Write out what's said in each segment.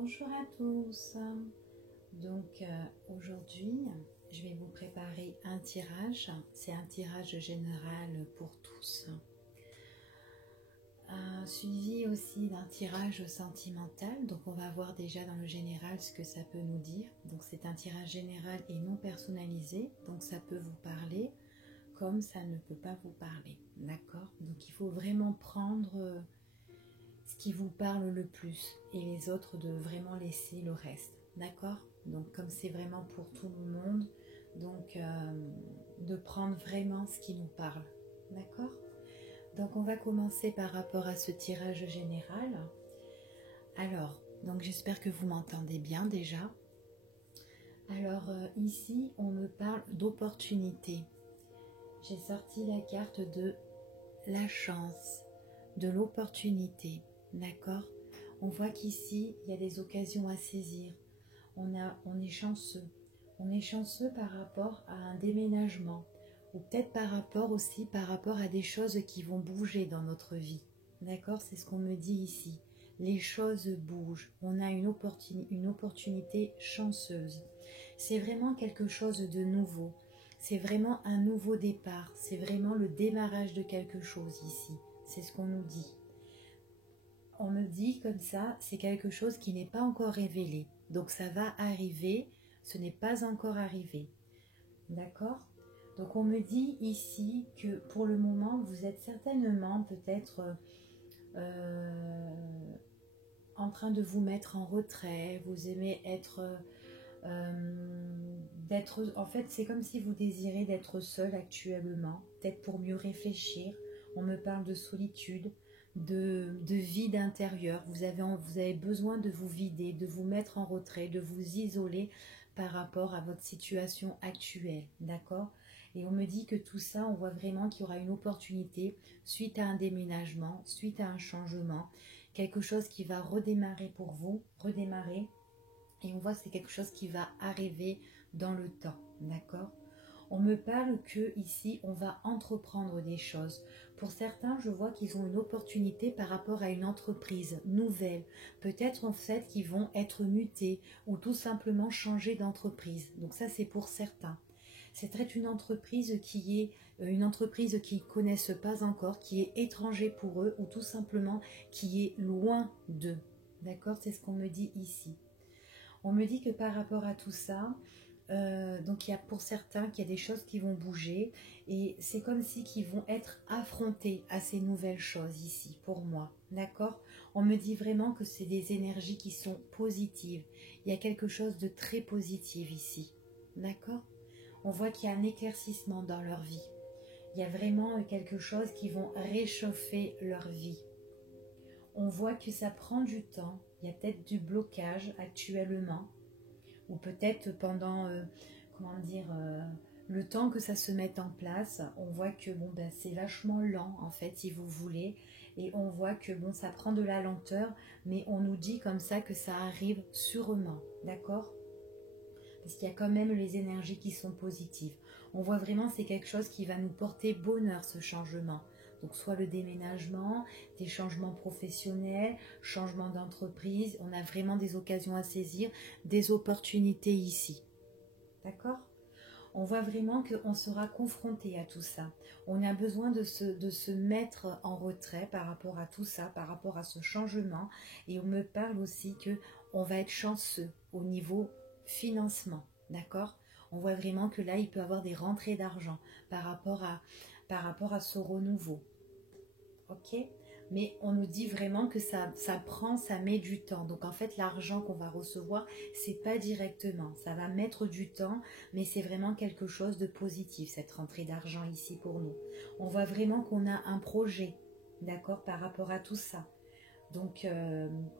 Bonjour à tous. Aujourd'hui, je vais vous préparer un tirage. C'est un tirage général pour tous. Suivi aussi d'un tirage sentimental. Donc on va voir déjà dans le général ce que ça peut nous dire. Donc c'est un tirage général et non personnalisé. Donc ça peut vous parler comme ça ne peut pas vous parler. D'accord? Donc il faut vraiment prendre ce qui vous parle le plus et les autres de vraiment laisser le reste. D'accord? Donc comme c'est vraiment pour tout le monde, donc de prendre vraiment ce qui nous parle. D'accord? Donc on va commencer par rapport à ce tirage général. Alors, donc j'espère que vous m'entendez bien déjà. Alors ici, on me parle d'opportunité. J'ai sorti la carte de la chance, de l'opportunité. D'accord? On voit qu'ici, il y a des occasions à saisir. On est chanceux. On est chanceux par rapport à un déménagement. Ou peut-être par rapport à des choses qui vont bouger dans notre vie. D'accord? C'est ce qu'on me dit ici. Les choses bougent. On a une opportunité chanceuse. C'est vraiment quelque chose de nouveau. C'est vraiment un nouveau départ. C'est vraiment le démarrage de quelque chose ici. C'est ce qu'on nous dit. On me dit comme ça, c'est quelque chose qui n'est pas encore révélé. Donc ça va arriver, ce n'est pas encore arrivé. D'accord? Donc on me dit ici que pour le moment, vous êtes certainement peut-être en train de vous mettre en retrait. Vous aimez en fait, c'est comme si vous désirez d'être seul actuellement, peut-être pour mieux réfléchir. On me parle de solitude, de vide intérieur. Vous avez besoin de vous vider, de vous mettre en retrait, de vous isoler par rapport à votre situation actuelle, d'accord? Et on me dit que tout ça, on voit vraiment qu'il y aura une opportunité suite à un déménagement, suite à un changement, quelque chose qui va redémarrer pour vous, redémarrer. Et on voit que c'est quelque chose qui va arriver dans le temps, d'accord? On me parle que ici, on va entreprendre des choses. Pour certains, je vois qu'ils ont une opportunité par rapport à une entreprise nouvelle. Peut-être en fait qu'ils vont être mutés ou tout simplement changer d'entreprise. Donc ça, c'est pour certains. C'est peut-être une entreprise qui est une entreprise qu'ils ne connaissent pas encore, qui est étranger pour eux ou tout simplement qui est loin d'eux. D'accord? C'est ce qu'on me dit ici. On me dit que par rapport à tout ça, donc il y a pour certains qu'il y a des choses qui vont bouger et c'est comme si qu'ils vont être affrontés à ces nouvelles choses ici pour moi, d'accord? On me dit vraiment que c'est des énergies qui sont positives. Il y a quelque chose de très positif ici, d'accord? On voit qu'il y a un éclaircissement dans leur vie. Il y a vraiment quelque chose qui vont réchauffer leur vie. On voit que ça prend du temps. Il y a peut-être du blocage actuellement ou peut-être pendant, le temps que ça se mette en place. On voit que bon, ben, c'est vachement lent en fait, si vous voulez, et on voit que bon, ça prend de la lenteur, mais on nous dit comme ça que ça arrive sûrement, d'accord? Parce qu'il y a quand même les énergies qui sont positives. On voit vraiment c'est quelque chose qui va nous porter bonheur, ce changement. Donc soit le déménagement, des changements professionnels, changement d'entreprise, on a vraiment des occasions à saisir, des opportunités ici. D'accord? On voit vraiment qu'on sera confronté à tout ça. On a besoin de se mettre en retrait par rapport à tout ça, par rapport à ce changement. Et on me parle aussi qu'on va être chanceux au niveau financement. D'accord? On voit vraiment que là, il peut y avoir des rentrées d'argent par rapport à ce renouveau. Ok? Mais on nous dit vraiment que ça met du temps. Donc en fait, l'argent qu'on va recevoir, c'est pas directement. Ça va mettre du temps, mais c'est vraiment quelque chose de positif, cette rentrée d'argent ici pour nous. On voit vraiment qu'on a un projet, d'accord, par rapport à tout ça. Donc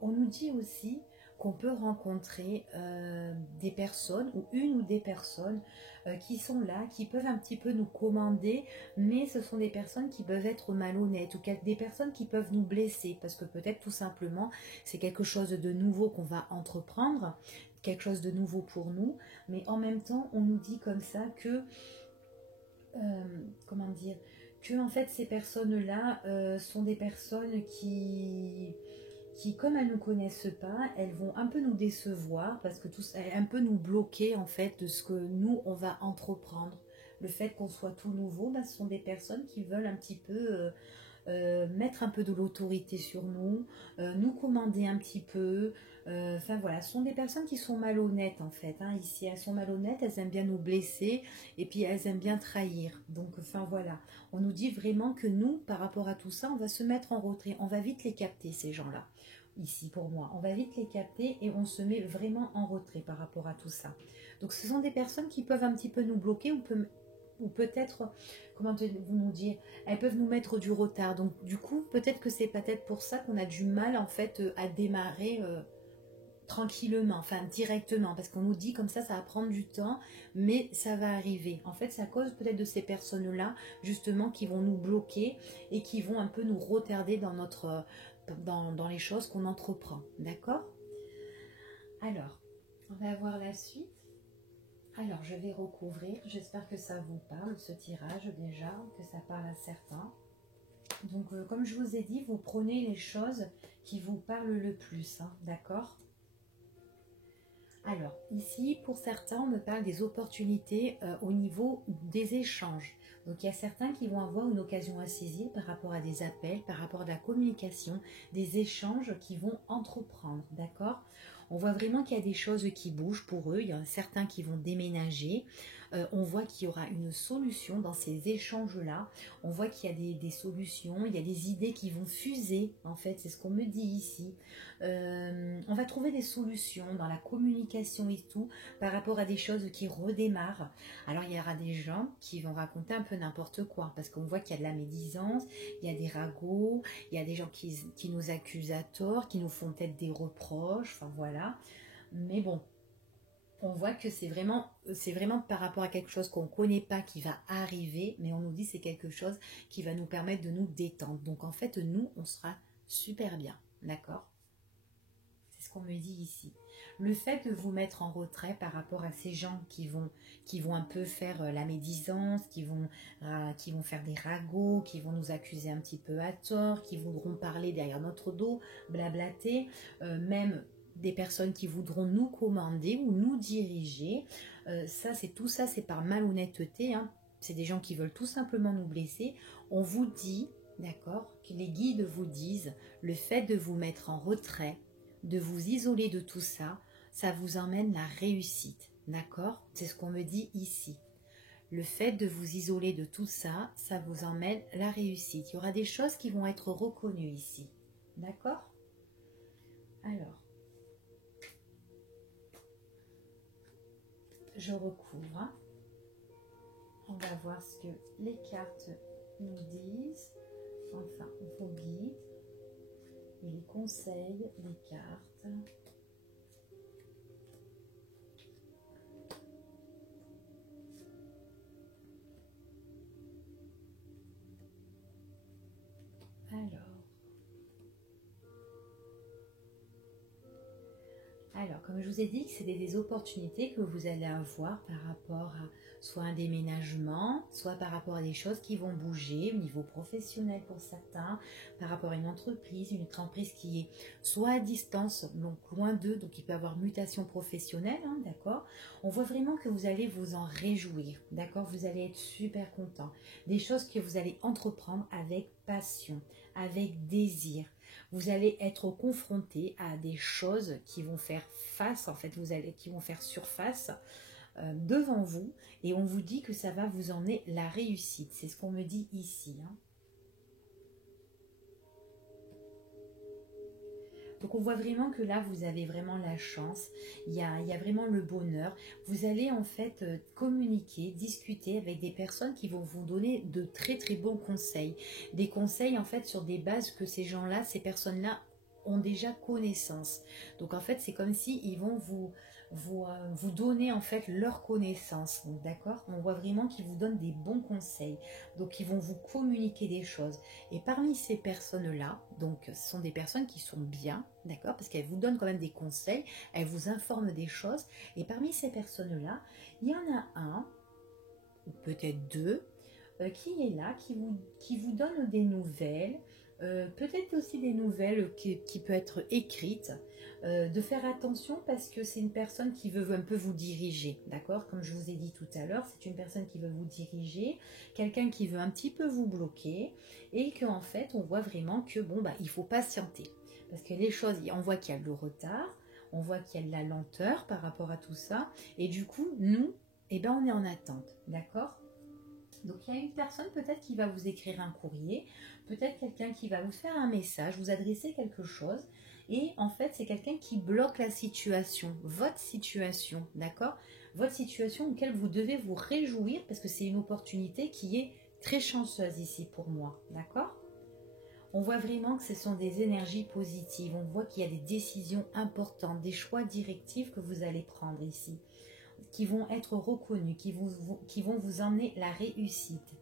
on nous dit aussi qu'on peut rencontrer des personnes ou une ou des personnes qui sont là, qui peuvent un petit peu nous commander, mais ce sont des personnes qui peuvent être malhonnêtes ou des personnes qui peuvent nous blesser parce que peut-être tout simplement c'est quelque chose de nouveau qu'on va entreprendre, quelque chose de nouveau pour nous, mais en même temps on nous dit comme ça que, comment dire, que en fait ces personnes-là sont des personnes qui qui, comme elles ne nous connaissent pas, elles vont un peu nous décevoir parce que un peu nous bloquer en fait de ce que nous, on va entreprendre. Le fait qu'on soit tout nouveau, ce sont des personnes qui veulent un petit peu mettre un peu de l'autorité sur nous, nous commander un petit peu. Enfin voilà, ce sont des personnes qui sont malhonnêtes en fait. Hein. Ici, elles sont malhonnêtes, elles aiment bien nous blesser et puis elles aiment bien trahir. Donc, enfin voilà, on nous dit vraiment que nous, par rapport à tout ça, on va se mettre en retrait. On va vite les capter, ces gens-là. Ici, pour moi, on va vite les capter et on se met vraiment en retrait par rapport à tout ça. Donc, ce sont des personnes qui peuvent un petit peu nous bloquer ou peut-être, comment vous nous dire, elles peuvent nous mettre du retard. Donc du coup, peut-être que c'est peut-être pour ça qu'on a du mal en fait à démarrer tranquillement, enfin directement, parce qu'on nous dit comme ça va prendre du temps, mais ça va arriver. En fait, c'est à cause peut-être de ces personnes-là, justement, qui vont nous bloquer et qui vont un peu nous retarder dans notre, dans les choses qu'on entreprend. D'accord? Alors, on va voir la suite. Alors, je vais recouvrir. J'espère que ça vous parle, ce tirage déjà, que ça parle à certains. Donc, comme je vous ai dit, vous prenez les choses qui vous parlent le plus, hein, d'accord? Alors, ici, pour certains, on me parle des opportunités au niveau des échanges. Donc, il y a certains qui vont avoir une occasion à saisir par rapport à des appels, par rapport à la communication, des échanges qui vont entreprendre, d'accord? On voit vraiment qu'il y a des choses qui bougent pour eux. Il y en a certains qui vont déménager. On voit qu'il y aura une solution dans ces échanges-là. On voit qu'il y a des solutions, il y a des idées qui vont fuser, en fait, c'est ce qu'on me dit ici. On va trouver des solutions dans la communication et tout, par rapport à des choses qui redémarrent. Alors, il y aura des gens qui vont raconter un peu n'importe quoi, parce qu'on voit qu'il y a de la médisance, il y a des ragots, il y a des gens qui nous accusent à tort, qui nous font peut-être des reproches, enfin voilà. Mais bon, on voit que c'est vraiment par rapport à quelque chose qu'on ne connaît pas qui va arriver, mais on nous dit que c'est quelque chose qui va nous permettre de nous détendre. Donc en fait, nous, on sera super bien, d'accord? C'est ce qu'on me dit ici. Le fait de vous mettre en retrait par rapport à ces gens qui vont un peu faire la médisance, qui vont faire des ragots, qui vont nous accuser un petit peu à tort, qui voudront parler derrière notre dos, blablater, même des personnes qui voudront nous commander ou nous diriger. Tout ça, c'est par malhonnêteté. Hein. C'est des gens qui veulent tout simplement nous blesser. On vous dit, d'accord, que les guides vous disent, le fait de vous mettre en retrait, de vous isoler de tout ça, ça vous emmène la réussite, d'accord? C'est ce qu'on me dit ici. Le fait de vous isoler de tout ça, ça vous emmène la réussite. Il y aura des choses qui vont être reconnues ici, d'accord? Alors, je recouvre. Hein. On va voir ce que les cartes nous disent, enfin vos guides, et les conseils des cartes. Alors, comme je vous ai dit, c'est des opportunités que vous allez avoir par rapport à soit un déménagement, soit par rapport à des choses qui vont bouger au niveau professionnel pour certains, par rapport à une entreprise qui est soit à distance, donc loin d'eux, donc il peut y avoir mutation professionnelle, hein, d'accord? On voit vraiment que vous allez vous en réjouir, d'accord? Vous allez être super content. Des choses que vous allez entreprendre avec passion, avec désir. Vous allez être confronté à des choses qui vont faire face, en fait, qui vont faire surface devant vous, et on vous dit que ça va vous emmener la réussite. C'est ce qu'on me dit ici. Hein. Donc on voit vraiment que là, vous avez vraiment la chance, il y a vraiment le bonheur. Vous allez en fait communiquer, discuter avec des personnes qui vont vous donner de très très bons conseils. Des conseils en fait sur des bases que ces gens-là, ces personnes-là ont déjà connaissance. Donc en fait, c'est comme si ils vont vous donner en fait leur connaissance. D'accord? On voit vraiment qu'ils vous donnent des bons conseils. Donc ils vont vous communiquer des choses. Et parmi ces personnes-là, donc ce sont des personnes qui sont bien, d'accord? Parce qu'elles vous donnent quand même des conseils, elles vous informent des choses. Et parmi ces personnes-là, il y en a un, ou peut-être deux, qui est là, qui vous donne des nouvelles, peut-être aussi des nouvelles qui peuvent être écrites, de faire attention parce que c'est une personne qui veut un peu vous diriger, d'accord? Comme je vous ai dit tout à l'heure, c'est une personne qui veut vous diriger, quelqu'un qui veut un petit peu vous bloquer et qu'en fait, on voit vraiment que bon, bah, il faut patienter parce que les choses, on voit qu'il y a le retard, on voit qu'il y a de la lenteur par rapport à tout ça et du coup, nous, eh ben, on est en attente, d'accord? Donc il y a une personne peut-être qui va vous écrire un courrier, peut-être quelqu'un qui va vous faire un message, vous adresser quelque chose, et en fait c'est quelqu'un qui bloque la situation, votre situation, d'accord? Votre situation auquel vous devez vous réjouir parce que c'est une opportunité qui est très chanceuse ici pour moi, d'accord? On voit vraiment que ce sont des énergies positives, on voit qu'il y a des décisions importantes, des choix directifs que vous allez prendre ici qui vont être reconnus, qui vont vous emmener la réussite.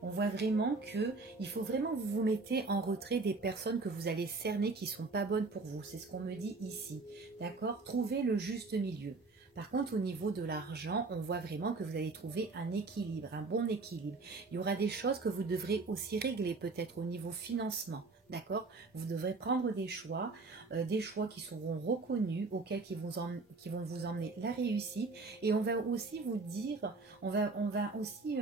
On voit vraiment que il faut vraiment que vous vous mettez en retrait des personnes que vous allez cerner qui ne sont pas bonnes pour vous. C'est ce qu'on me dit ici. D'accord? Trouvez le juste milieu. Par contre, au niveau de l'argent, on voit vraiment que vous allez trouver un équilibre, un bon équilibre. Il y aura des choses que vous devrez aussi régler, peut-être au niveau financement. D'accord? Vous devrez prendre des choix qui seront reconnus, auxquels qui vont vous emmener la réussite. Et on va aussi vous dire, on va aussi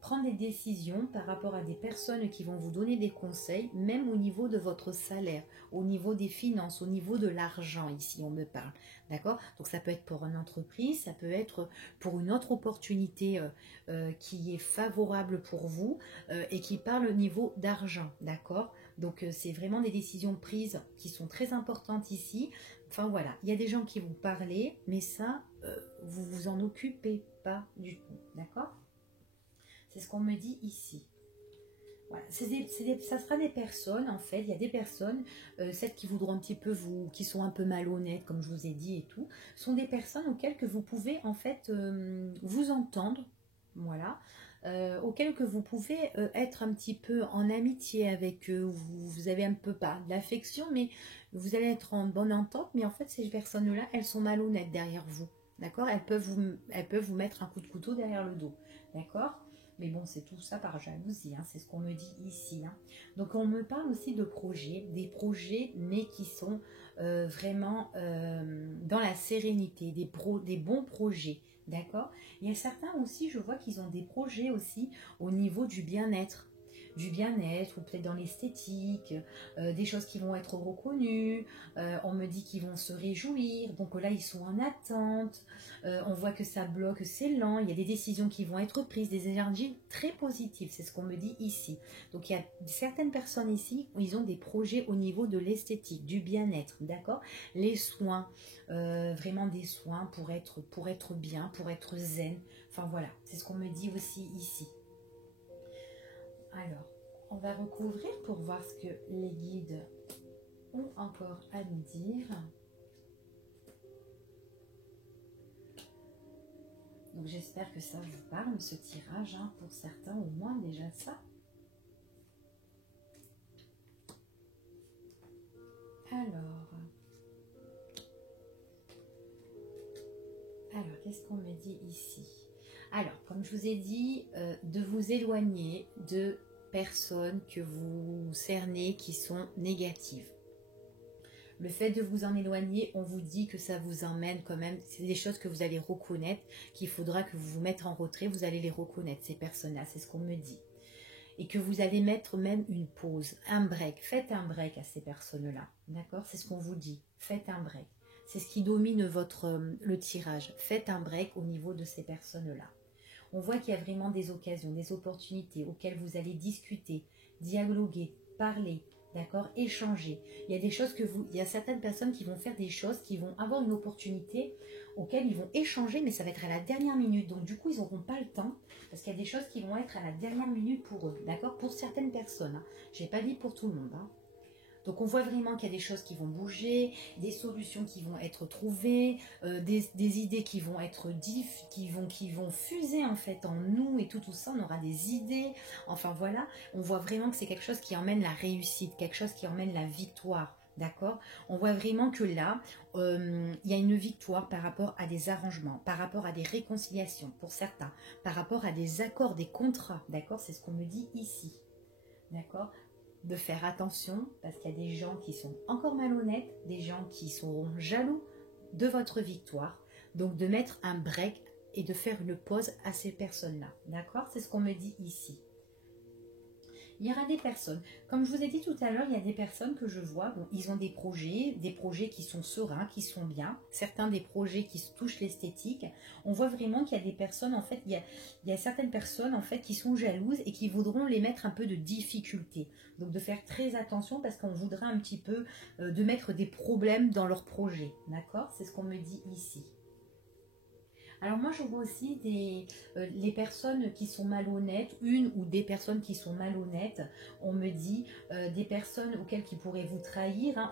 prendre des décisions par rapport à des personnes qui vont vous donner des conseils, même au niveau de votre salaire, au niveau des finances, au niveau de l'argent, ici on me parle. D'accord? Donc ça peut être pour une entreprise, ça peut être pour une autre opportunité qui est favorable pour vous et qui parle au niveau d'argent. D'accord? Donc c'est vraiment des décisions prises qui sont très importantes ici. Enfin voilà, il y a des gens qui vont parler, mais ça, vous vous en occupez pas du tout. D'accord? C'est ce qu'on me dit ici. Voilà. Ça sera des personnes, en fait, il y a des personnes, celles qui voudront un petit peu qui sont un peu malhonnêtes, comme je vous ai dit et tout, sont des personnes auxquelles que vous pouvez, en fait, vous entendre, voilà, auxquelles que vous pouvez être un petit peu en amitié avec eux, vous avez un peu pas de l'affection, mais vous allez être en bonne entente, mais en fait, ces personnes-là, elles sont malhonnêtes derrière vous, d'accord? Elles peuvent vous mettre un coup de couteau derrière le dos, d'accord? Mais bon, c'est tout ça par jalousie, hein, c'est ce qu'on me dit ici. Hein. Donc on me parle aussi de projets, des projets, mais qui sont vraiment dans la sérénité, des bons projets, d'accord? Il y a certains aussi, je vois qu'ils ont des projets aussi au niveau du bien-être ou peut-être dans l'esthétique, des choses qui vont être reconnues, on me dit qu'ils vont se réjouir, donc là ils sont en attente, on voit que ça bloque, c'est lent, il y a des décisions qui vont être prises, des énergies très positives, c'est ce qu'on me dit ici. Donc il y a certaines personnes ici où ils ont des projets au niveau de l'esthétique, du bien-être, d'accord? Les soins, vraiment des soins pour être bien, pour être zen, enfin voilà, c'est ce qu'on me dit aussi ici. Alors, on va recouvrir pour voir ce que les guides ont encore à nous dire. Donc j'espère que ça vous parle, ce tirage, hein, pour certains au moins déjà ça. Alors qu'est-ce qu'on me dit ici? Alors, comme je vous ai dit, de vous éloigner de personnes que vous cernez qui sont négatives. Le fait de vous en éloigner, on vous dit que ça vous emmène quand même, c'est des choses que vous allez reconnaître, qu'il faudra que vous vous mettez en retrait, vous allez les reconnaître, ces personnes-là, c'est ce qu'on me dit. Et que vous allez mettre même une pause, un break, faites un break à ces personnes-là, d'accord? C'est ce qu'on vous dit, faites un break. C'est ce qui domine le tirage, faites un break au niveau de ces personnes-là. On voit qu'il y a vraiment des occasions, des opportunités auxquelles vous allez discuter, dialoguer, parler, d'accord, échanger. Il y a des choses il y a certaines personnes qui vont faire des choses, qui vont avoir une opportunité auxquelles ils vont échanger, mais ça va être à la dernière minute. Donc du coup, ils n'auront pas le temps, parce qu'il y a des choses qui vont être à la dernière minute pour eux, d'accord, pour certaines personnes. Hein. Je n'ai pas dit pour tout le monde. Hein. Donc on voit vraiment qu'il y a des choses qui vont bouger, des solutions qui vont être trouvées, des idées qui vont être qui vont fuser en fait en nous et tout ça, on aura des idées. Enfin voilà, on voit vraiment que c'est quelque chose qui emmène la réussite, quelque chose qui emmène la victoire. D'accord? On voit vraiment que là, il y a une victoire par rapport à des arrangements, par rapport à des réconciliations pour certains, par rapport à des accords, des contrats. D'accord? C'est ce qu'on me dit ici. D'accord? de faire attention parce qu'il y a des gens qui sont encore malhonnêtes, des gens qui seront jaloux de votre victoire. Donc de mettre un break et de faire une pause à ces personnes-là. D'accord? C'est ce qu'on me dit ici. Il y aura des personnes, comme je vous ai dit tout à l'heure, il y a des personnes que je vois, bon, ils ont des projets qui sont sereins, qui sont bien, certains des projets qui touchent l'esthétique. On voit vraiment qu'il y a des personnes, en fait, il y a certaines personnes, en fait, qui sont jalouses et qui voudront les mettre un peu de difficulté. Donc de faire très attention parce qu'on voudra un petit peu de mettre des problèmes dans leurs projets. D'accord? C'est ce qu'on me dit ici. Alors moi je vois aussi les personnes qui sont malhonnêtes, une ou des personnes qui sont malhonnêtes, on me dit des personnes auxquelles qui pourraient vous trahir, hein,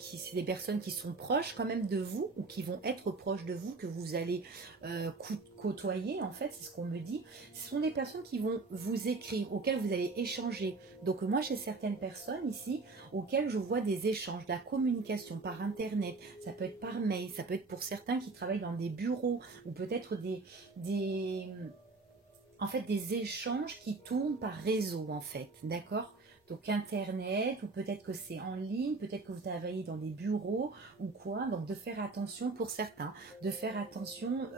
c'est des personnes qui sont proches quand même de vous ou qui vont être proches de vous, que vous allez côtoyer en fait, c'est ce qu'on me dit. Ce sont des personnes qui vont vous écrire, auxquelles vous allez échanger. Donc moi j'ai certaines personnes ici auxquelles je vois des échanges, de la communication par internet, ça peut être par mail, ça peut être pour certains qui travaillent dans des bureaux, ou peut-être en fait, des échanges qui tournent par réseau, en fait, d'accord? Donc internet, ou peut-être que c'est en ligne, peut-être que vous travaillez dans des bureaux ou quoi. Donc de faire attention pour certains, de faire attention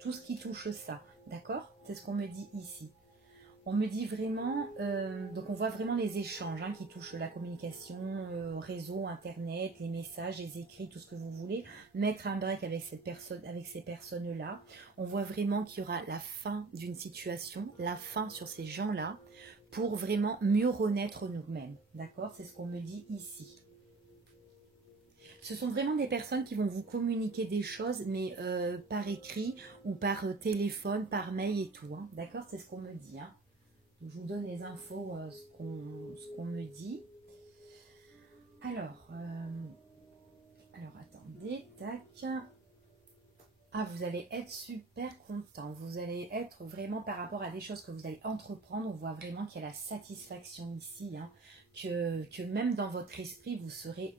tout ce qui touche ça, d'accord? C'est ce qu'on me dit ici. On me dit vraiment, donc on voit vraiment les échanges hein, qui touchent la communication, réseau, internet, les messages, les écrits, tout ce que vous voulez. Mettre un break avec cette personne, avec ces personnes-là. On voit vraiment qu'il y aura la fin d'une situation, la fin sur ces gens-là, pour vraiment mieux renaître nous-mêmes. D'accord? C'est ce qu'on me dit ici. Ce sont vraiment des personnes qui vont vous communiquer des choses, mais par écrit ou par téléphone, par mail et tout. Hein. D'accord? C'est ce qu'on me dit. Hein. Je vous donne les infos, ce qu'on me dit. Alors attendez, tac. Ah, vous allez être super content. Vous allez être vraiment par rapport à des choses que vous allez entreprendre. On voit vraiment qu'il y a la satisfaction ici, hein, que même dans votre esprit, vous serez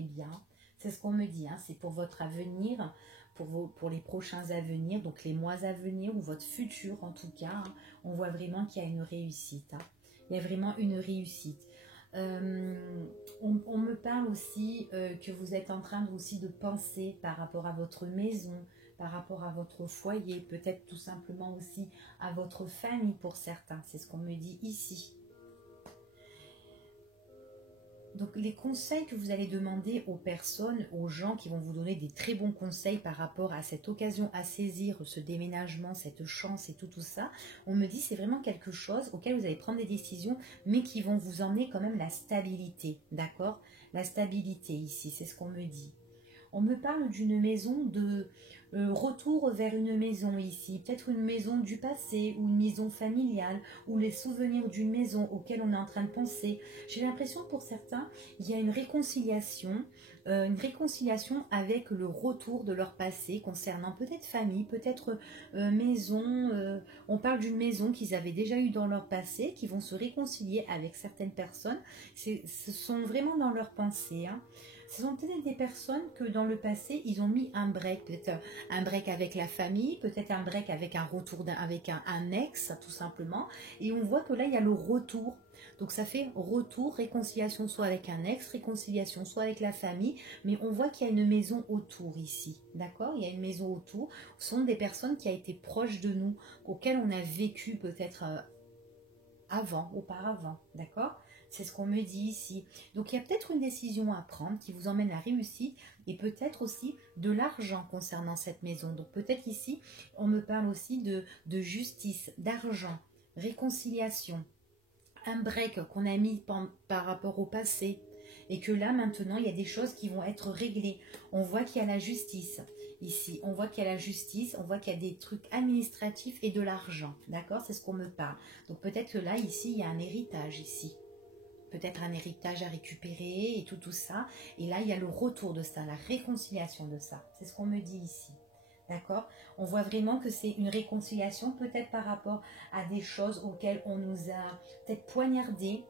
bien. C'est ce qu'on me dit. Hein, c'est pour votre avenir. Pour les prochains à venir, donc les mois à venir ou votre futur en tout cas, hein, on voit vraiment qu'il y a une réussite. Hein. Il y a vraiment une réussite. On me parle aussi que vous êtes en train aussi de penser par rapport à votre maison, par rapport à votre foyer, peut-être tout simplement aussi à votre famille pour certains. C'est ce qu'on me dit ici. Donc les conseils que vous allez demander aux personnes, aux gens qui vont vous donner des très bons conseils par rapport à cette occasion à saisir, ce déménagement, cette chance et tout ça, on me dit c'est vraiment quelque chose auquel vous allez prendre des décisions, mais qui vont vous emmener quand même la stabilité, d'accord? La stabilité ici, c'est ce qu'on me dit. On me parle d'une maison de retour vers une maison ici, peut-être une maison du passé ou une maison familiale ou les souvenirs d'une maison auquel on est en train de penser. J'ai l'impression que pour certains, il y a une réconciliation avec le retour de leur passé concernant peut-être famille, peut-être maison. On parle d'une maison qu'ils avaient déjà eue dans leur passé, qui vont se réconcilier avec certaines personnes. Ce sont vraiment dans leur pensée, hein. Ce sont peut-être des personnes que dans le passé, ils ont mis un break, peut-être un break avec la famille, peut-être un break avec un retour avec un ex, tout simplement. Et on voit que là, il y a le retour. Donc ça fait retour, réconciliation soit avec un ex, réconciliation soit avec la famille, mais on voit qu'il y a une maison autour ici, d'accord? Il y a une maison autour. Ce sont des personnes qui ont été proches de nous, auxquelles on a vécu peut-être auparavant, d'accord? C'est ce qu'on me dit ici. Donc il y a peut-être une décision à prendre qui vous emmène à la réussite et peut-être aussi de l'argent concernant cette maison. Donc peut-être ici, on me parle aussi de justice, d'argent, réconciliation, un break qu'on a mis par rapport au passé et que là maintenant il y a des choses qui vont être réglées. On voit qu'il y a la justice. Ici, on voit qu'il y a la justice, on voit qu'il y a des trucs administratifs et de l'argent, d'accord? C'est ce qu'on me parle. Donc peut-être que là, ici, il y a un héritage, ici. Peut-être un héritage à récupérer et tout ça. Et là, il y a le retour de ça, la réconciliation de ça. C'est ce qu'on me dit ici. D'accord? On voit vraiment que c'est une réconciliation peut-être par rapport à des choses auxquelles on nous a peut-être poignardé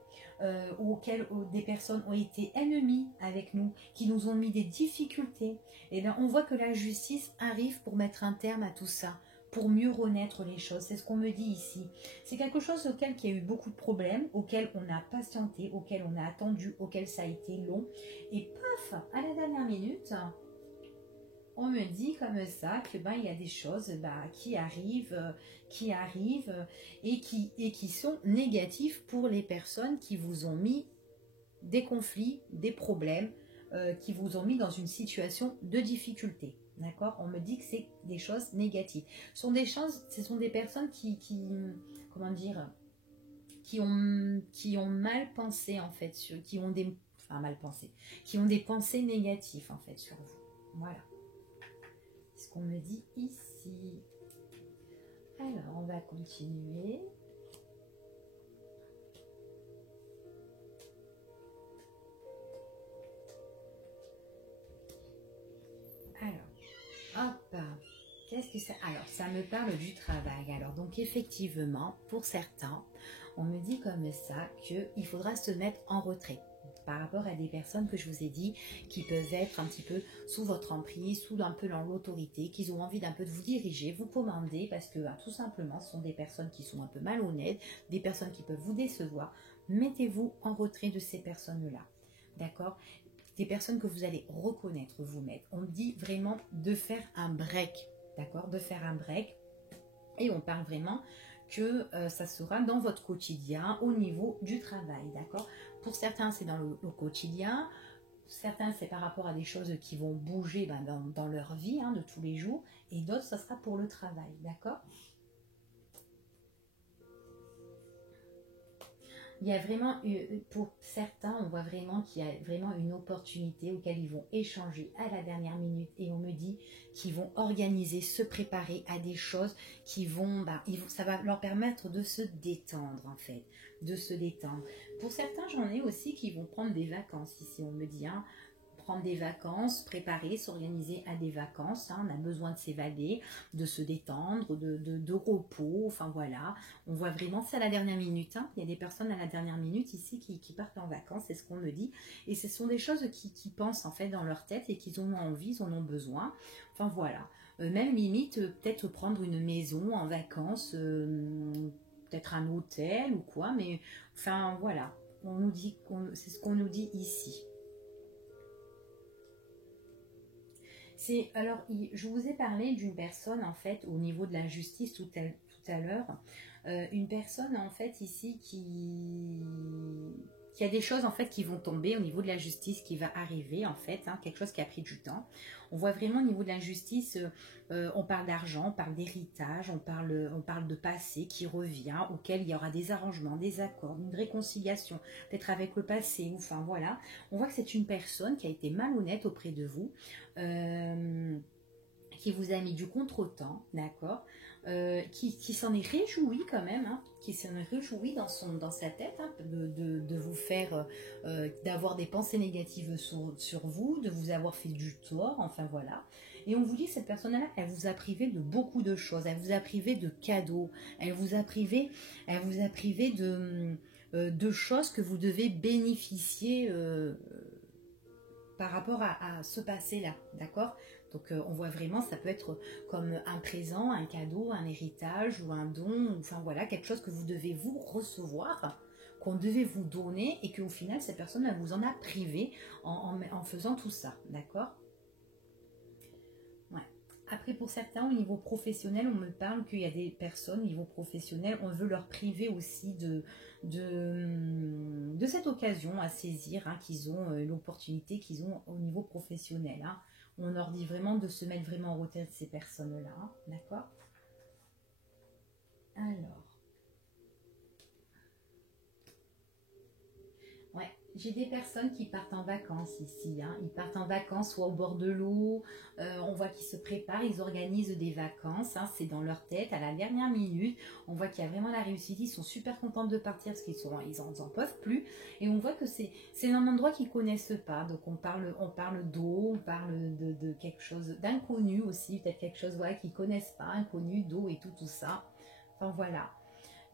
ou auxquelles des personnes ont été ennemies avec nous, qui nous ont mis des difficultés. Et bien, on voit que la justice arrive pour mettre un terme à tout ça, pour mieux renaître les choses. C'est ce qu'on me dit ici. C'est quelque chose auquel il y a eu beaucoup de problèmes, auquel on a patienté, auquel on a attendu, auquel ça a été long. Et paf, à la dernière minute, on me dit comme ça que il y a des choses qui arrivent et qui sont négatives pour les personnes qui vous ont mis des conflits, des problèmes, qui vous ont mis dans une situation de difficulté. D'accord? On me dit que c'est des choses négatives. Ce sont des personnes comment dire, qui ont mal pensé en fait, qui ont des pensées négatives en fait sur vous. Voilà. C'est ce qu'on me dit ici. Alors, on va continuer. Alors, hop, qu'est-ce que ça... Alors, ça me parle du travail. Alors, donc effectivement, pour certains, on me dit comme ça qu'il faudra se mettre en retrait par rapport à des personnes que je vous ai dit qui peuvent être un petit peu sous votre emprise, sous un peu dans l'autorité, qu'ils ont envie d'un peu de vous diriger, vous commander, parce que tout simplement, ce sont des personnes qui sont un peu malhonnêtes, des personnes qui peuvent vous décevoir. Mettez-vous en retrait de ces personnes-là, d'accord? Des personnes que vous allez reconnaître vous-même. On dit vraiment de faire un break, d'accord? De faire un break. Et on parle vraiment que ça sera dans votre quotidien au niveau du travail, d'accord? Pour certains, c'est dans le quotidien. Certains, c'est par rapport à des choses qui vont bouger dans leur vie de tous les jours. Et d'autres, ça sera pour le travail, d'accord? Il y a vraiment, pour certains, on voit vraiment qu'il y a vraiment une opportunité auquel ils vont échanger à la dernière minute et on me dit qu'ils vont organiser, se préparer à des choses qui vont, ça va leur permettre de se détendre en fait, de se détendre. Pour certains, j'en ai aussi qui vont prendre des vacances ici, on me dit, prendre des vacances, préparer, s'organiser à des vacances. On a besoin de s'évader, de se détendre, de repos. Enfin voilà, on voit vraiment ça à la dernière minute. Il y a des personnes à la dernière minute ici qui partent en vacances, c'est ce qu'on me dit. Et ce sont des choses qui pensent en fait dans leur tête et qu'ils en ont envie, ils en ont besoin. Enfin voilà, même limite peut-être prendre une maison en vacances, peut-être un hôtel ou quoi. Mais enfin voilà, on nous dit, c'est ce qu'on nous dit ici. Alors, je vous ai parlé d'une personne, en fait, au niveau de la justice tout à l'heure. Une personne, en fait, ici, qui a des choses, en fait, qui vont tomber au niveau de la justice, qui va arriver, en fait, quelque chose qui a pris du temps. On voit vraiment au niveau de la justice, on parle d'argent, on parle d'héritage, on parle de passé qui revient, auquel il y aura des arrangements, des accords, une réconciliation, peut-être avec le passé, enfin voilà. On voit que c'est une personne qui a été malhonnête auprès de vous, qui vous a mis du contretemps, d'accord, qui s'en est réjoui quand même, qui s'en est réjoui dans sa tête, de vous faire, d'avoir des pensées négatives sur vous, de vous avoir fait du tort, enfin voilà. Et on vous dit, cette personne-là, elle vous a privé de beaucoup de choses, elle vous a privé de cadeaux, elle vous a privé de choses que vous devez bénéficier par rapport à ce passé-là, d'accord? Donc on voit vraiment, ça peut être comme un présent, un cadeau, un héritage ou un don, enfin voilà, quelque chose que vous devez vous recevoir, qu'on devait vous donner et qu'au final, cette personne elle vous en a privé en faisant tout ça, d'accord? Ouais. Après, pour certains, au niveau professionnel, on me parle qu'il y a des personnes, au niveau professionnel, on veut leur priver aussi de cette occasion à saisir, qu'ils ont l'opportunité qu'ils ont au niveau professionnel. On leur dit vraiment de se mettre vraiment en retrait de ces personnes-là, d'accord? Alors, ouais, j'ai des personnes qui partent en vacances ici. Ils partent en vacances soit au bord de l'eau. On voit qu'ils se préparent, ils organisent des vacances. C'est dans leur tête à la dernière minute. On voit qu'il y a vraiment la réussite. Ils sont super contents de partir parce qu'ils en peuvent plus. Et on voit que c'est un endroit qu'ils connaissent pas. Donc on parle d'eau, on parle de quelque chose d'inconnu aussi, peut-être quelque chose qu'ils connaissent pas, inconnu, d'eau et tout ça. Enfin voilà.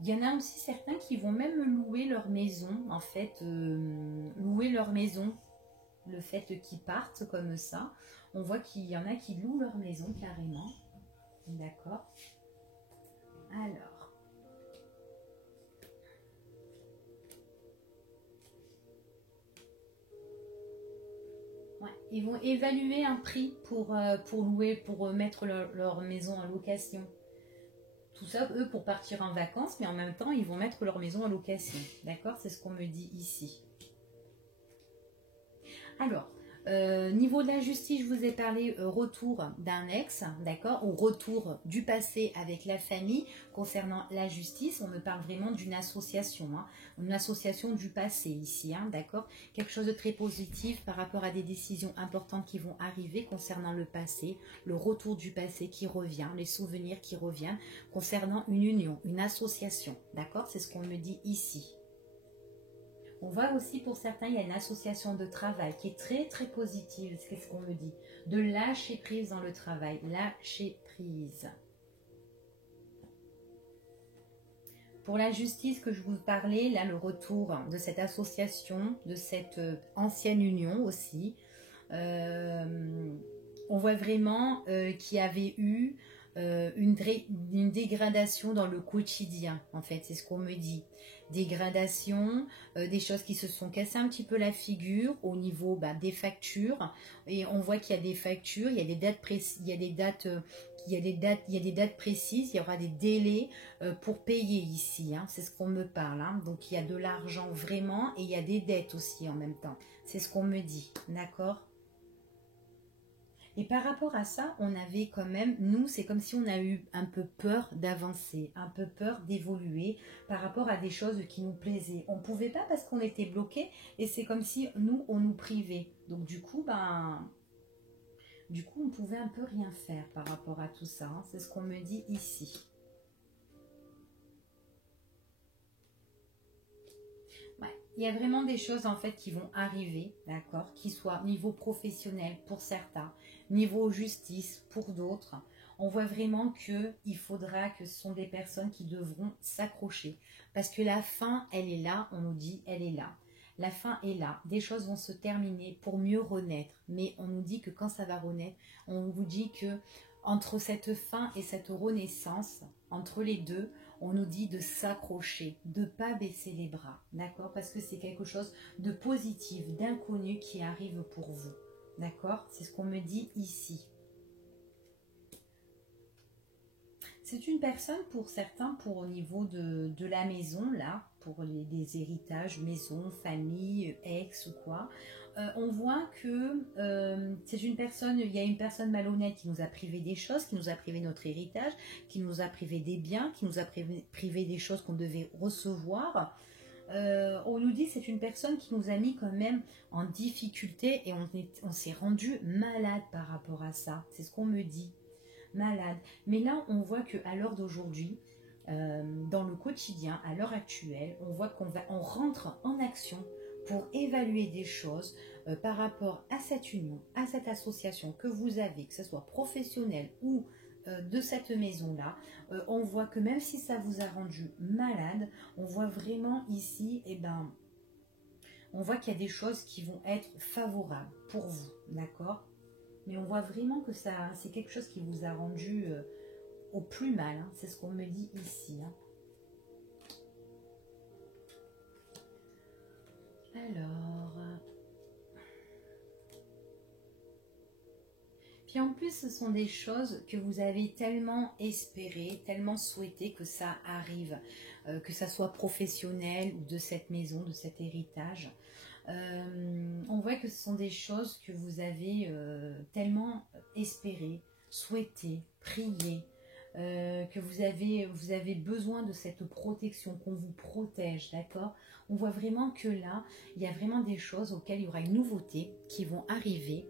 Il y en a aussi certains qui vont même louer leur maison, en fait, louer leur maison, le fait qu'ils partent comme ça. On voit qu'il y en a qui louent leur maison carrément, d'accord. Alors, ouais, ils vont évaluer un prix pour louer, pour mettre leur maison en location. Tout ça, eux, pour partir en vacances, mais en même temps, ils vont mettre leur maison en location. D'accord? C'est ce qu'on me dit ici. Alors, niveau de la justice, je vous ai parlé retour d'un ex, d'accord, ou retour du passé avec la famille. Concernant la justice, on me parle vraiment d'une association, hein, une association du passé ici, hein, d'accord, quelque chose de très positif par rapport à des décisions importantes qui vont arriver concernant le passé, le retour du passé qui revient, les souvenirs qui reviennent concernant une union, une association, d'accord, c'est ce qu'on me dit ici. On voit aussi pour certains, il y a une association de travail qui est très très positive, c'est ce qu'on me dit. De lâcher prise dans le travail, lâcher prise. Pour la justice que je vous parlais, là le retour de cette association, de cette ancienne union aussi, on voit vraiment qu'il y avait eu une dégradation dans le quotidien, en fait, c'est ce qu'on me dit. Dégradation, des choses qui se sont cassées un petit peu la figure au niveau des factures. Et on voit qu'il y a des factures, il y a des dates précises, il y a des dates, il y a des dates précises, il y aura des délais pour payer ici, hein, c'est ce qu'on me parle. Hein. Donc il y a de l'argent vraiment et il y a des dettes aussi en même temps. C'est ce qu'on me dit, d'accord ? Et par rapport à ça, on avait quand même, nous, c'est comme si on a eu un peu peur d'avancer, un peu peur d'évoluer par rapport à des choses qui nous plaisaient. On ne pouvait pas parce qu'on était bloqué et c'est comme si nous, on nous privait. Donc du coup, on pouvait un peu rien faire par rapport à tout ça. Hein. C'est ce qu'on me dit ici. Ouais. Il y a vraiment des choses en fait qui vont arriver, d'accord, qui soient niveau professionnel pour certains, niveau justice pour d'autres. On voit vraiment que il faudra que ce sont des personnes qui devront s'accrocher parce que la fin, elle est là, on nous dit, elle est là. La fin est là, des choses vont se terminer pour mieux renaître, mais on nous dit que quand ça va renaître, on vous dit que entre cette fin et cette renaissance, entre les deux, on nous dit de s'accrocher, de ne pas baisser les bras, d'accord? Parce que c'est quelque chose de positif, d'inconnu qui arrive pour vous, d'accord? C'est ce qu'on me dit ici. C'est une personne pour certains, pour au niveau de la maison, là, pour des héritages, maison, famille, ex ou quoi. On voit que c'est une personne, il y a une personne malhonnête qui nous a privé des choses, qui nous a privé notre héritage, qui nous a privé des biens, qui nous a privé des choses qu'on devait recevoir. On nous dit que c'est une personne qui nous a mis quand même en difficulté et on s'est rendu malade par rapport à ça. C'est ce qu'on me dit. Malade. Mais là, on voit qu'à l'heure d'aujourd'hui, dans le quotidien, à l'heure actuelle, on voit on rentre en action pour évaluer des choses par rapport à cette union, à cette association que vous avez, que ce soit professionnelle ou de cette maison-là. On voit que même si ça vous a rendu malade, on voit vraiment ici, on voit qu'il y a des choses qui vont être favorables pour vous, d'accord ? Mais on voit vraiment que c'est quelque chose qui vous a rendu au plus mal. Hein. C'est ce qu'on me dit ici. Hein. Alors. Puis en plus, ce sont des choses que vous avez tellement espéré, tellement souhaité que ça arrive. Que ça soit professionnel ou de cette maison, de cet héritage. On voit que ce sont des choses que vous avez tellement espéré, souhaité, prié, que vous avez besoin de cette protection, qu'on vous protège, d'accord? On voit vraiment que là, il y a vraiment des choses auxquelles il y aura une nouveauté qui vont arriver.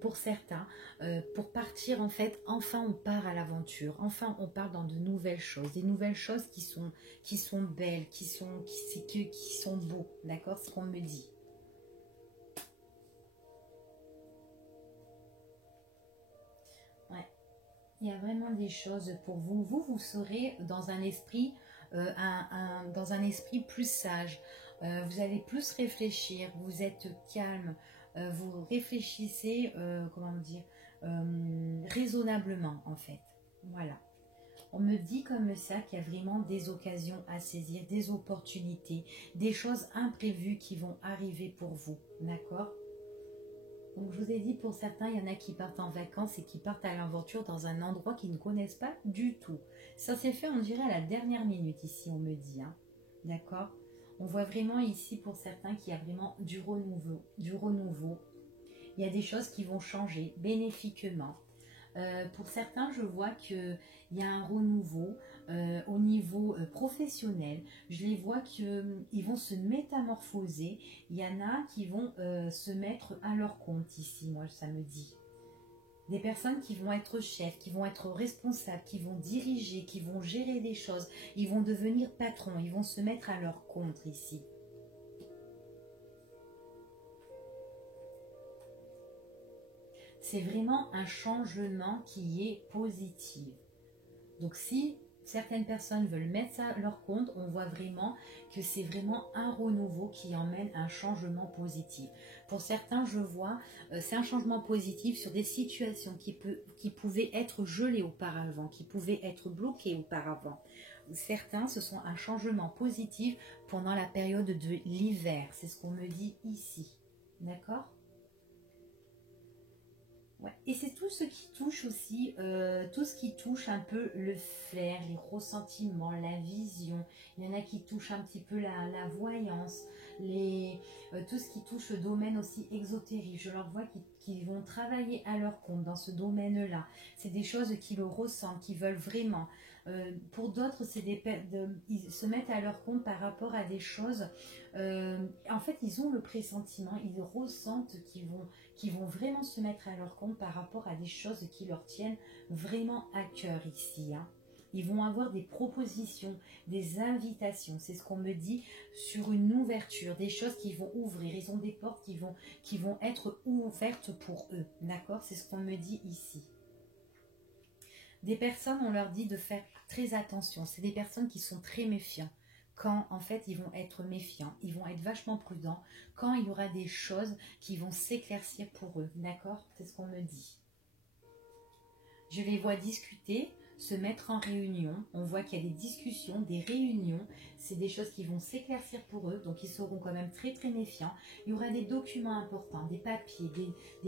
Pour certains, pour partir en fait, enfin on part à l'aventure, enfin on part dans de nouvelles choses, des nouvelles choses qui sont belles, qui sont beaux, d'accord, ce qu'on me dit. Ouais, il y a vraiment des choses pour vous. Vous serez dans un esprit, dans un esprit plus sage. Vous allez plus réfléchir, vous êtes calme, vous réfléchissez, comment dire, raisonnablement en fait. Voilà. On me dit comme ça qu'il y a vraiment des occasions à saisir, des opportunités, des choses imprévues qui vont arriver pour vous, d'accord? Donc je vous ai dit, pour certains, il y en a qui partent en vacances et qui partent à l'aventure dans un endroit qu'ils ne connaissent pas du tout. Ça s'est fait, on dirait, à la dernière minute ici, on me dit, hein. D'accord? On voit vraiment ici, pour certains, qu'il y a vraiment du renouveau, du renouveau. Il y a des choses qui vont changer bénéfiquement. Pour certains, je vois qu'il y a un renouveau au niveau professionnel. Je les vois qu'ils vont se métamorphoser. Il y en a qui vont se mettre à leur compte ici, moi, ça me dit. Des personnes qui vont être chefs, qui vont être responsables, qui vont diriger, qui vont gérer des choses. Ils vont devenir patrons, ils vont se mettre à leur compte ici. C'est vraiment un changement qui est positif. Donc si certaines personnes veulent mettre ça à leur compte, on voit vraiment que c'est vraiment un renouveau qui emmène un changement positif. Pour certains, je vois, c'est un changement positif sur des situations qui pouvaient être gelées auparavant, qui pouvaient être bloquées auparavant. Certains, ce sont un changement positif pendant la période de l'hiver. C'est ce qu'on me dit ici. D'accord ? Ouais. Et c'est tout ce qui touche aussi, tout ce qui touche un peu le flair, les ressentiments, la vision. Il y en a qui touchent un petit peu la voyance, tout ce qui touche le domaine aussi ésotérique. Je leur vois qui vont travailler à leur compte dans ce domaine-là. C'est des choses qui le ressentent, qui veulent vraiment. Pour d'autres, ils se mettent à leur compte par rapport à des choses. En fait, ils ont le pressentiment, ils ressentent qu'ils vont vraiment se mettre à leur compte par rapport à des choses qui leur tiennent vraiment à cœur ici, hein. Ils vont avoir des propositions, des invitations, c'est ce qu'on me dit, sur une ouverture, des choses qui vont ouvrir. Ils ont des portes qui vont être ouvertes pour eux, d'accord? C'est ce qu'on me dit ici. Des personnes, on leur dit de faire très attention. C'est des personnes qui sont très méfiants. Quand en fait ils vont être méfiants, ils vont être vachement prudents, quand il y aura des choses qui vont s'éclaircir pour eux, d'accord? C'est ce qu'on me dit. Je les vois discuter, se mettre en réunion, on voit qu'il y a des discussions, des réunions, c'est des choses qui vont s'éclaircir pour eux, donc ils seront quand même très très méfiants. Il y aura des documents importants, des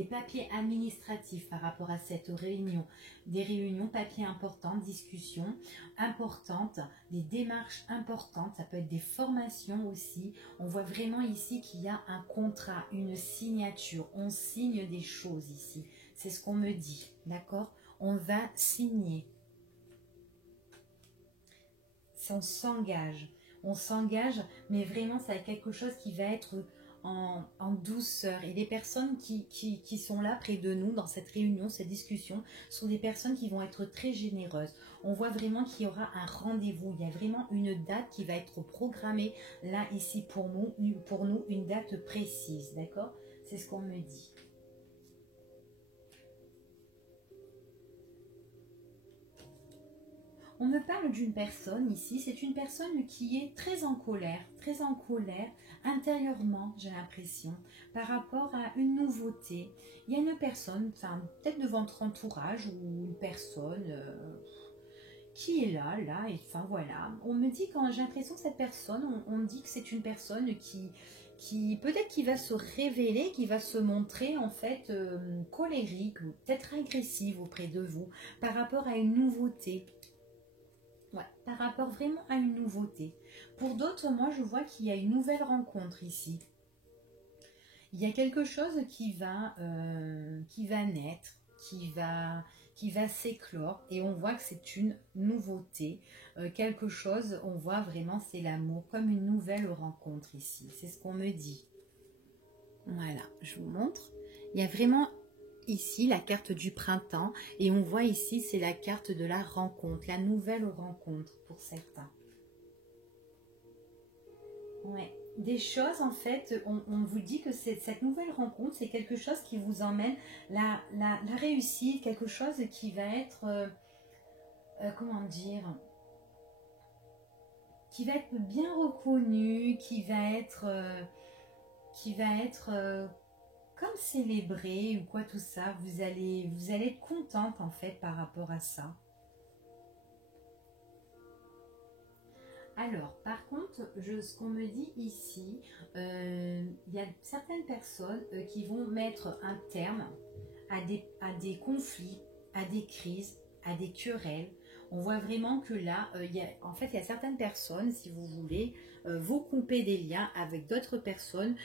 papiers administratifs par rapport à cette réunion, des réunions, papiers importants, discussions importantes, des démarches importantes, ça peut être des formations aussi. On voit vraiment ici qu'il y a un contrat, une signature, on signe des choses ici, c'est ce qu'on me dit, d'accord? On va signer. On s'engage, mais vraiment ça a quelque chose qui va être en douceur. Et les personnes qui sont là près de nous dans cette réunion, cette discussion, sont des personnes qui vont être très généreuses. On voit vraiment qu'il y aura un rendez-vous, il y a vraiment une date qui va être programmée là, ici, pour nous une date précise, d'accord? C'est ce qu'on me dit. On me parle d'une personne ici, c'est une personne qui est très en colère intérieurement, j'ai l'impression, par rapport à une nouveauté. Il y a une personne, enfin peut-être de votre entourage ou une personne qui est là, et enfin voilà. On me dit, quand j'ai l'impression que cette personne, on me dit que c'est une personne qui peut-être qui va se révéler, qui va se montrer en fait colérique ou peut-être agressive auprès de vous par rapport à une nouveauté. Ouais, par rapport vraiment à une nouveauté. Pour d'autres, moi, je vois qu'il y a une nouvelle rencontre ici. Il y a quelque chose qui va naître, qui va s'éclore, et on voit que c'est une nouveauté. Quelque chose, on voit vraiment, c'est l'amour, comme une nouvelle rencontre ici. C'est ce qu'on me dit. Voilà, je vous montre. Il y a vraiment ici la carte du printemps et on voit ici c'est la carte de la rencontre, la nouvelle rencontre pour certains. Ouais, des choses en fait, on vous dit que cette nouvelle rencontre c'est quelque chose qui vous emmène la réussite, quelque chose qui va être, comment dire, qui va être bien reconnu, qui va être comme célébrer ou quoi tout ça, vous allez être contente en fait par rapport à ça. Alors, par contre, ce qu'on me dit ici, il y a certaines personnes qui vont mettre un terme à des conflits, à des crises, à des querelles. On voit vraiment que là, en fait, il y a certaines personnes, si vous voulez, vont couper des liens avec d'autres personnes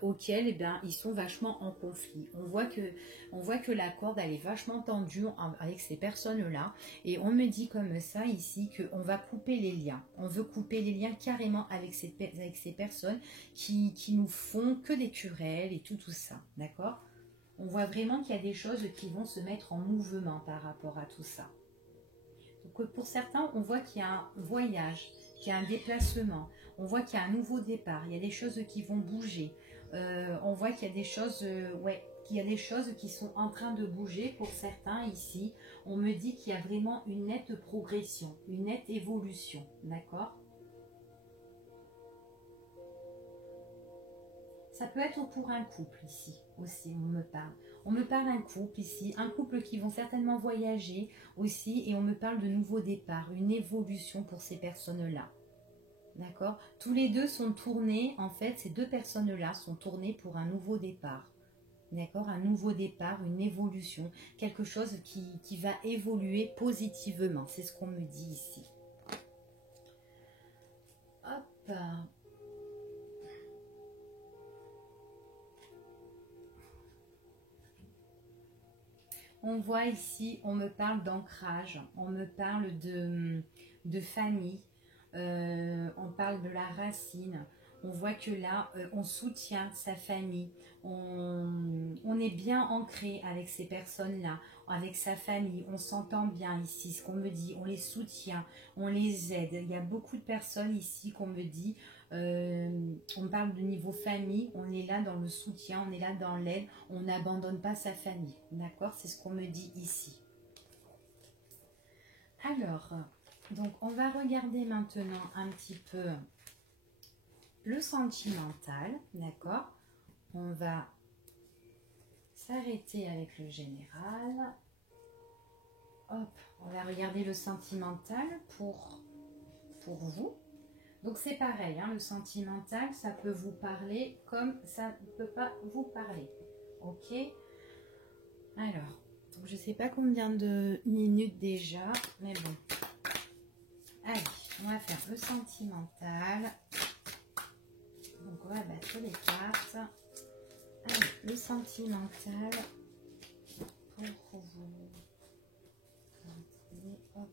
auxquelles eh bien, ils sont vachement en conflit. On voit que la corde, elle est vachement tendue avec ces personnes-là. Et on me dit comme ça ici qu'on va couper les liens. On veut couper les liens carrément avec ces personnes qui nous font que des querelles et tout ça. D'accord? On voit vraiment qu'il y a des choses qui vont se mettre en mouvement par rapport à tout ça. Donc pour certains, on voit qu'il y a un voyage, qu'il y a un déplacement, on voit qu'il y a un nouveau départ, il y a des choses qui vont bouger. On voit qu'il y a des choses, qu'il y a des choses qui sont en train de bouger pour certains ici. On me dit qu'il y a vraiment une nette progression, une nette évolution, d'accord? Ça peut être pour un couple ici aussi, on me parle. On me parle d'un couple ici, un couple qui vont certainement voyager aussi et on me parle de nouveau départ, une évolution pour ces personnes-là. D'accord? Tous les deux sont tournés, en fait, ces deux personnes-là sont tournées pour un nouveau départ. D'accord? Un nouveau départ, une évolution, quelque chose qui va évoluer positivement. C'est ce qu'on me dit ici. Hop! On voit ici, on me parle d'ancrage, on me parle de famille, on parle de la racine. On voit que là, on soutient sa famille, on est bien ancré avec ces personnes-là, avec sa famille, on s'entend bien ici, ce qu'on me dit, on les soutient, on les aide. Il y a beaucoup de personnes ici qu'on me dit, on parle de niveau famille, on est là dans le soutien, on est là dans l'aide, on n'abandonne pas sa famille, d'accord? C'est ce qu'on me dit ici. Alors, donc on va regarder maintenant un petit peu le sentimental, d'accord? On va s'arrêter avec le général. Hop, on va regarder le sentimental pour vous. Donc c'est pareil, hein, le sentimental, ça peut vous parler comme ça ne peut pas vous parler. Ok? Alors, donc je ne sais pas combien de minutes déjà, mais bon. Allez, on va faire le sentimental. Donc on va battre les cartes. Allez, le sentimental pour vous. Hop.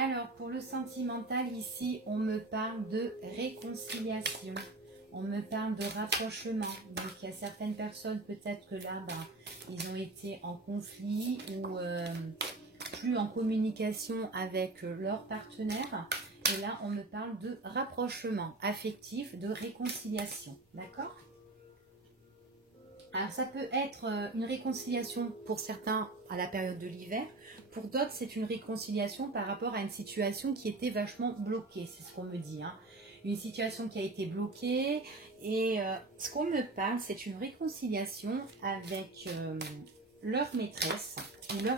Alors, pour le sentimental, ici, on me parle de réconciliation. On me parle de rapprochement. Donc, il y a certaines personnes, peut-être que là, ils ont été en conflit ou plus en communication avec leur partenaire. Et là, on me parle de rapprochement affectif, de réconciliation. D'accord ? Alors, ça peut être une réconciliation pour certains à la période de l'hiver. Pour d'autres, c'est une réconciliation par rapport à une situation qui était vachement bloquée. C'est ce qu'on me dit. Hein. Une situation qui a été bloquée. Et ce qu'on me parle, c'est une réconciliation avec leur maîtresse ou leur